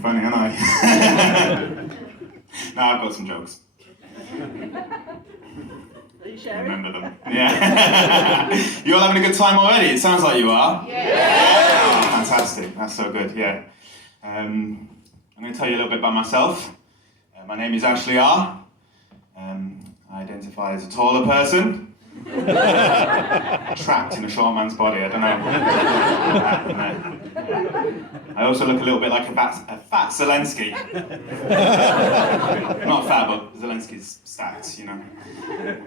pretty funny, aren't I? No, I've got some jokes. Are you sharing? Remember them. Yeah. You all having a good time already? It sounds like you are. Yeah. Fantastic. That's so good. Yeah. I'm going to tell you a little bit about myself. My name is Ashley R. I identify as a taller person. Trapped in a short man's body. I don't know. I also look a little bit like a fat Zelensky. Not fat, but Zelensky's stacked, you know.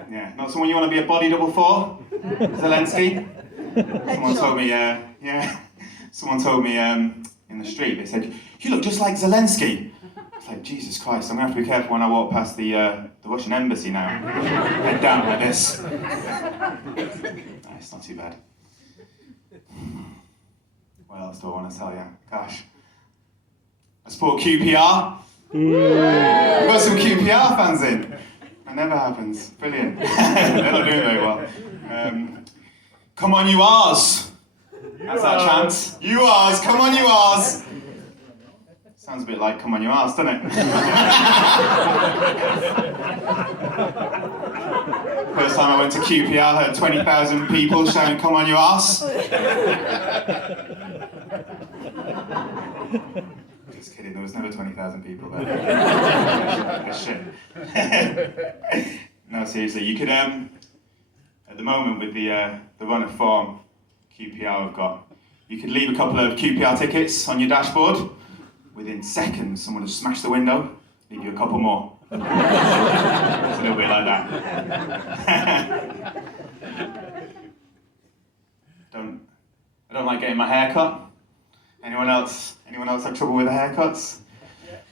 Yeah, not someone you want to be a body double for? Zelensky? Someone told me, someone told me in the street, they said, "You look just like Zelensky." It's like, Jesus Christ, I'm going to have to be careful when I walk past the Russian embassy now. Head down like this. No, it's not too bad. What else do I want to tell you? Gosh. I support QPR. We've got some QPR fans in. That never happens. Brilliant. They're not doing very well. Come on, you R's. That's our chant. You R's, come on, you R's. Sounds a bit like come on, you R's, doesn't it? First time I went to QPR, I heard 20,000 people shouting, "Come on, you arse." Just kidding, there was never 20,000 people there. That's shit. No, seriously, you could, at the moment with the run of form QPR have got, you could leave a couple of QPR tickets on your dashboard. Within seconds, someone would smash the window, leave you a couple more. It's a little bit like that. I don't like getting my hair cut. Anyone else have trouble with the haircuts?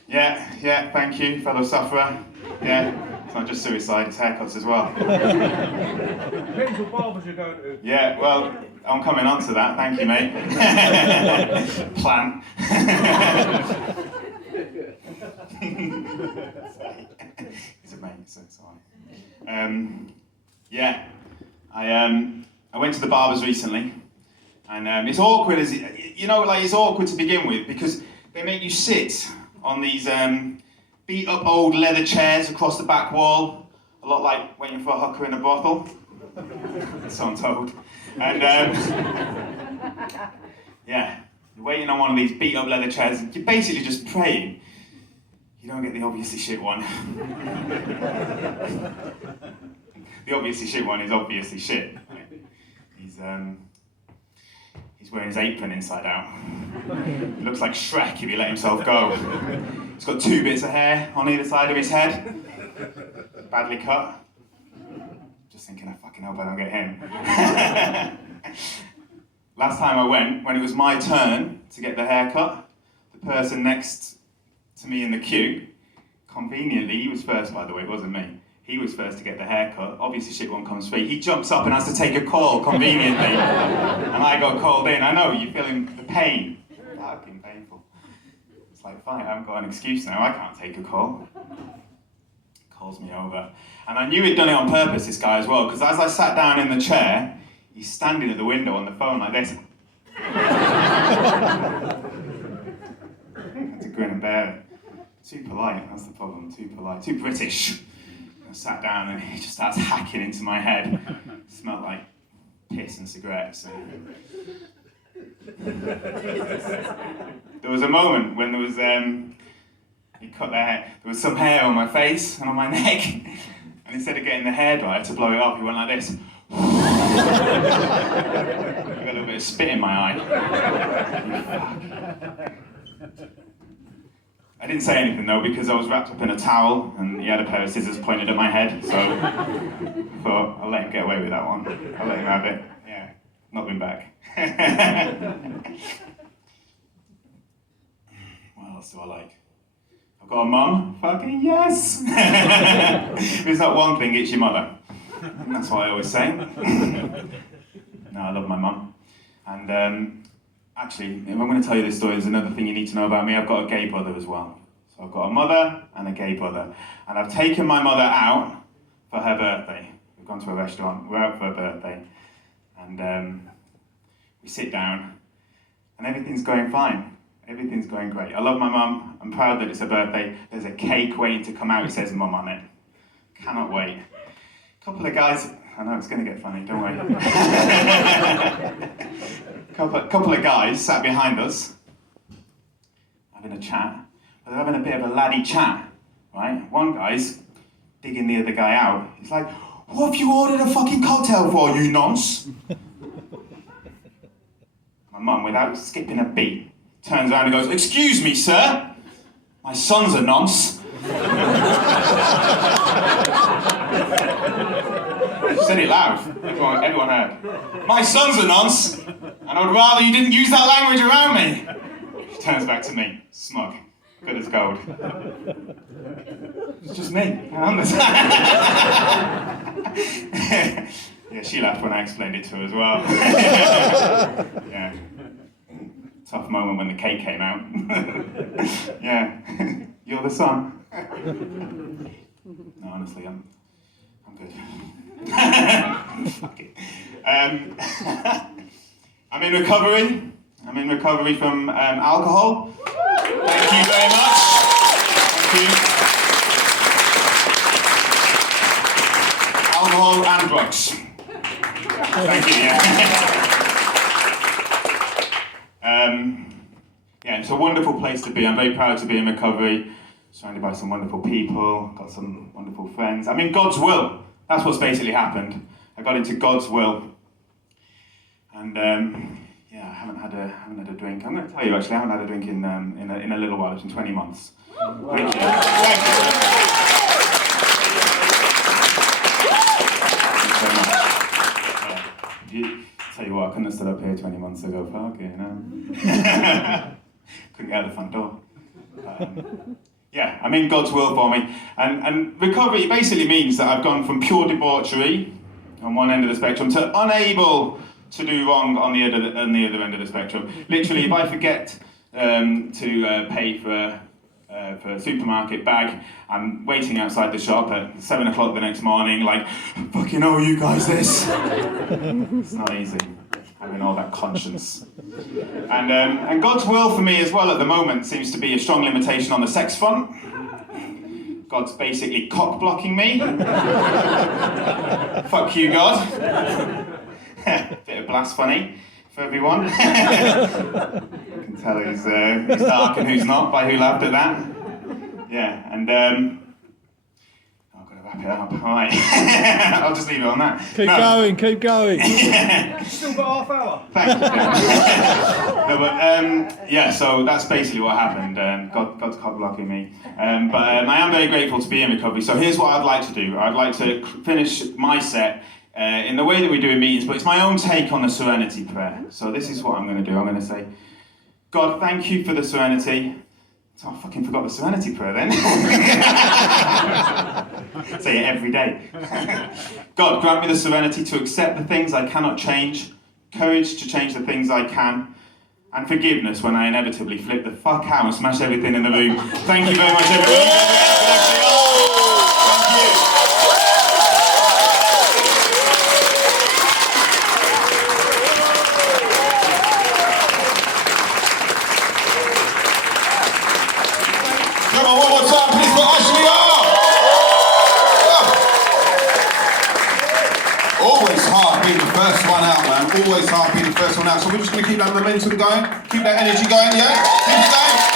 Yeah, thank you, fellow sufferer. Yeah, it's not just suicide, it's haircuts as well. Depends what barbers you're going to. Yeah, well, I'm coming on to that, thank you, mate. Plan. He's a mate, so it's fine. I went to the barbers recently, and it's awkward, it's awkward to begin with because they make you sit on these beat up old leather chairs across the back wall, a lot like waiting for a hooker in a brothel, so I'm told. And you're waiting on one of these beat up leather chairs, and you're basically just praying you don't get the obviously shit one. The obviously shit one is obviously shit. He's wearing his apron inside out. He looks like Shrek if he let himself go. He's got 2 bits of hair on either side of his head. Badly cut. Just thinking, I fucking hope I don't get him. Last time I went, when it was my turn to get the haircut, the person next to me in the queue, conveniently, he was first by the way, it wasn't me. He was first to get the haircut. Obviously shit one comes free. He jumps up and has to take a call conveniently. And I got called in. I know, you're feeling the pain. Fucking painful. It's like, fine, I haven't got an excuse now. I can't take a call. Calls me over. And I knew he'd done it on purpose, this guy as well, because as I sat down in the chair, he's standing at the window on the phone like this. Had to grin and bear it. Too polite, that's the problem. Too polite. Too British. I sat down and he just starts hacking into my head. It smelled like piss and cigarettes. There was a moment when there was, he cut their hair. There was some hair on my face and on my neck. And instead of getting the hairdryer to blow it off, he went like this. I got a little bit of spit in my eye. I didn't say anything though because I was wrapped up in a towel and he had a pair of scissors pointed at my head, so I thought I'll let him get away with that one. I'll let him have it. Yeah, not been back. What else do I like? I've got a mum. Fucking yes! If it's not one thing, it's your mother. That's what I always say. No, I love my mum. And actually, if I'm going to tell you this story, there's another thing you need to know about me. I've got a gay brother as well. So I've got a mother and a gay brother. And I've taken my mother out for her birthday. We've gone to a restaurant, we're out for her birthday. And we sit down, and everything's going fine. Everything's going great. I love my mum. I'm proud that it's her birthday. There's a cake waiting to come out. It says mum on it. Cannot wait. A couple of guys, I know it's going to get funny, don't worry. couple of guys sat behind us, having a chat. But they're having a bit of a laddie chat, right? One guy's digging the other guy out. He's like, what have you ordered a fucking cocktail for, you nonce? My mum, without skipping a beat, turns around and goes, excuse me, sir, my son's a nonce. She said it loud, everyone heard. My son's a nonce, and I would rather you didn't use that language around me. She turns back to me, smug, good as gold. It's just me, I'm the Yeah, she laughed when I explained it to her as well. Yeah. Tough moment when the cake came out. Yeah. You're the son. No, honestly, I'm good. Fuck it. I'm in recovery. I'm in recovery from alcohol. Thank you very much. Thank you. Alcohol and drugs. Thank you, yeah. Yeah, it's a wonderful place to be. I'm very proud to be in recovery, surrounded by some wonderful people, got some wonderful friends. I'm in God's will. That's what's basically happened. I got into God's will. And yeah, I haven't had a drink. I'm going to tell you actually, I haven't had a drink in a little while. It's been 20 months. Thank you. Thank you. Tell you what, I couldn't have stood up here 20 months ago, fuck it, you know. Couldn't get out the front door. Yeah, I'm in God's will for me. And recovery basically means that I've gone from pure debauchery on one end of the spectrum to unable to do wrong on the other end of the spectrum. Literally, if I forget to pay for a supermarket bag, I'm waiting outside the shop at 7 o'clock the next morning, like, fucking owe you guys this. It's not easy, having all that conscience. And God's will for me as well at the moment seems to be a strong limitation on the sex front. God's basically cock-blocking me. Fuck you, God. Bit of blasphemy for everyone. You can tell who's dark and who's not by who laughed at that. Yeah, and I've got to wrap it up. All right, I'll just leave it on that. Keep going. You've still got half hour. Thank you. No, but yeah, so that's basically what happened. God's cock-blocking me. But I am very grateful to be in recovery. So here's what I'd like to do. I'd like to finish my set in the way that we do in meetings, but it's my own take on the Serenity Prayer. So this is what I'm going to do. I'm going to say, God, thank you for the serenity. So I fucking forgot the Serenity Prayer then. Say it every day. God, grant me the serenity to accept the things I cannot change, courage to change the things I can, and forgiveness when I inevitably flip the fuck out and smash everything in the room. Thank you very much, everyone. Thank you. Come on, one more time, please, for Ashley R. Always hard being the first one out, man. Always hard being the first one out. So we're just going to keep that momentum going, keep that energy going, yeah? Keep it going.